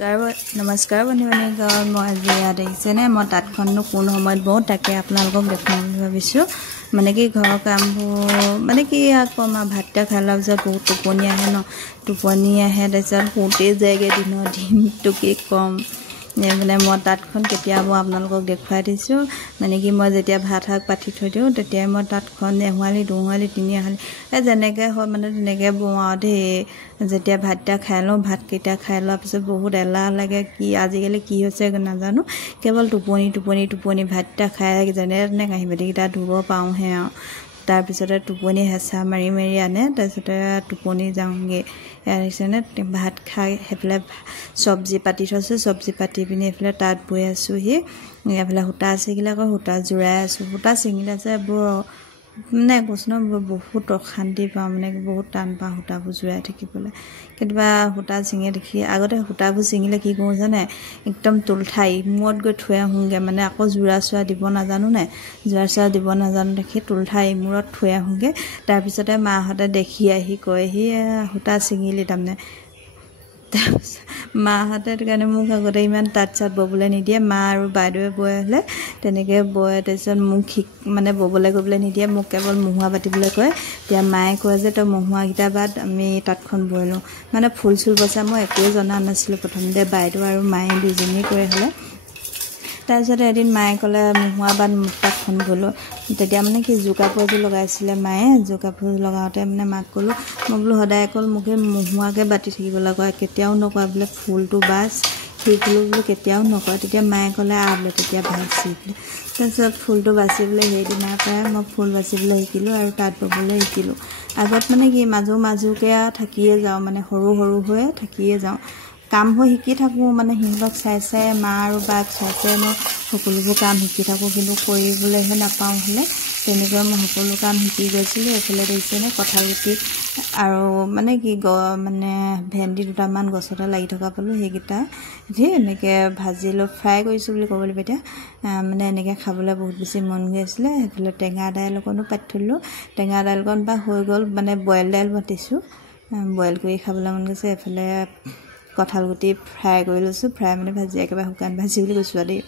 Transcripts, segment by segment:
नमस्कार बनी बनी गाँव मैं देखिसे ने मैं तातखन कोन समय बहुत ताके आपलोक देखा भाई माने कि घर काम माने कि भात खाला पास बहुत टोपनी आए न टोपनी आए तरह शुते जाएगा दिन टुकी कम माने मैं तातखन केतिया आपलोक देखा दी माने कि मैं जैसे भात शाक पाति थी दिওঁ तेतिया मैं तातखन एहाली दुहाली तीनिहाली जेनेके हो माने तेनेके बोआँ दे जेतिया भात खाई लওঁ भातकेइटा खाई लोৱাৰ পিছত बहुत एलाह लगे कि आजिकाলি कि হৈছে नाजानो केवल टोपनी टोपनी टोपनी भात खाई जेने तेने काँही बाटिकेइटा धुब पाওঁহে আৰু तार पिछते टोपनी हेঁচা मारि मारि आने तरपते टोपनी जाऊँगे यार भात खाई एफाले सब्जी पाति थैছোঁ सब्जी पाति पिनी एफाले ताँत बৈ आছোহি एफाले सूता ছিগিলে আকৌ सूता জোৰাই আছোঁ सूता ছিঙিলে যে বৰ মানে কৈছোঁ बहुत अशांति पाওঁ মানে बहुत टान पाওঁ सूताবোৰ জোৰাই থাকিবলৈ কেতিয়াবা सूता ছিঙি দেখি আগতে सूताবোৰ ছিঙিলে কি কৰোঁ জানে एकदम তুলঠাই মূৰত গৈ থৈ আহোঁগে মানে আকৌ জোৰা চোৰা দিব নাজানো নাই জোৰা চোৰা দিব নাজানো দেখি তুলঠাই মূৰত থৈ আহোঁগে তাৰপিছতে মাহঁতে দেখি আহি কয়হি सूता ছিঙিলি তাৰমানে माहते मोक आगते इमान ताँत चात बबले निदिए मा और बाइदेवे बय हले तेनेके बय तरपिছত मोक माने बबले गबले निदिए मोक केवल मुहुआ बाटिबले कय त्या माए कय जे तই मुहुआकेइटा बाद आमी ताँतखन बय लওঁ माने फुल चुल बचा मैं एकোৱে जना नासिलो प्रथमते बाइदेव और माए दुजनी कय हले तरपिছত एदिन माए कले मुहुआ बाद ताँतखन बलो तेतिया माने कि जोर कापोर लगाइছিলে माए जोर कापोर लगाते माने माक कलो मैं बोलो सदाय अकल मोके मुहुआके बाति থাকিবলৈ कय केতিয়াও नकय बोले फुलटो बास সেইগুলো बोलो केতিয়াও नकय तेतिया माए कले बोले तेतिया बासी तरपिছত फुलटो बासिबले সেইদিনাৰ পৰাই मैं फुल बासिबले शिकिलो और ताँत बबले शिकिलो আগত মানে कि মাজুকে থাকিয়ে যাওঁ মানে সৰু সৰু হৈ থাকিয়ে যাওঁ काम हो शिकी थको माने सिंहक चाई चाई मा और बाक चाई चाई मैं सकलोबो काम शिकी थको कि करिबलेहे नापाওঁ हले तेनेকৈ मैं सकलो काम शिकी गईसिलो एफाले देখিছেনে कठाल गुटी और माने कि माने भेंडी दुटामान गछते लागि थका पालो সেইকেইটা এনেকৈ भाजी लो फ्राई কৰিছো বুলি ক'ব লাগিব এতিয়া মানে এনেকৈ খাবলৈ बहुत বেছি মন গৈ আছিলে এফালে টেঙা দাইল অকনো পাতি থলো টেঙা দাইলকন বা হৈ গ'ল মানে বইল দাইল পাতিছো বইল কৰি খাবলৈ মন গৈছে এফালে कठाल गुटी फ्राई कर লৈছো फ्राई माने भाजी एकेबारे शुकान भाजी বুলি কৈছো দেই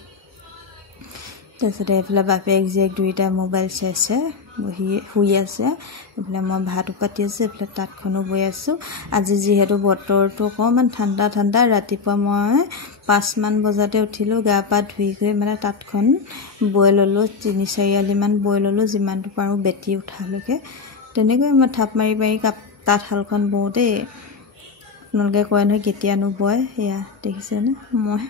তাৰপিছতে এফালে বাপেক জীয়েক দুইটা মোবাইল চাইছে বহি শুই আছে এফালে মই ভাত পাতি আছো এফালে তাঁতখনো বৈ আছো আজি যিহেতু বতৰটো অকমান ঠাণ্ডা ঠাণ্ডা ৰাতিপুৱা মই 5 মান বজাতে উঠিলো গা পা ধুই গৈ মানে তাঁতখন বৈ ললো 3-4 আলি মান বৈ ললো যিমানটো পাৰো বেটি উঠালৈকে তেনেকৈ মই থাপ মাৰি মাৰি তাঁতশালখন বওঁ দেই আপোনালোকে কয় নহয় কেতিয়ানো বয় এয়া দেখিছেনে মই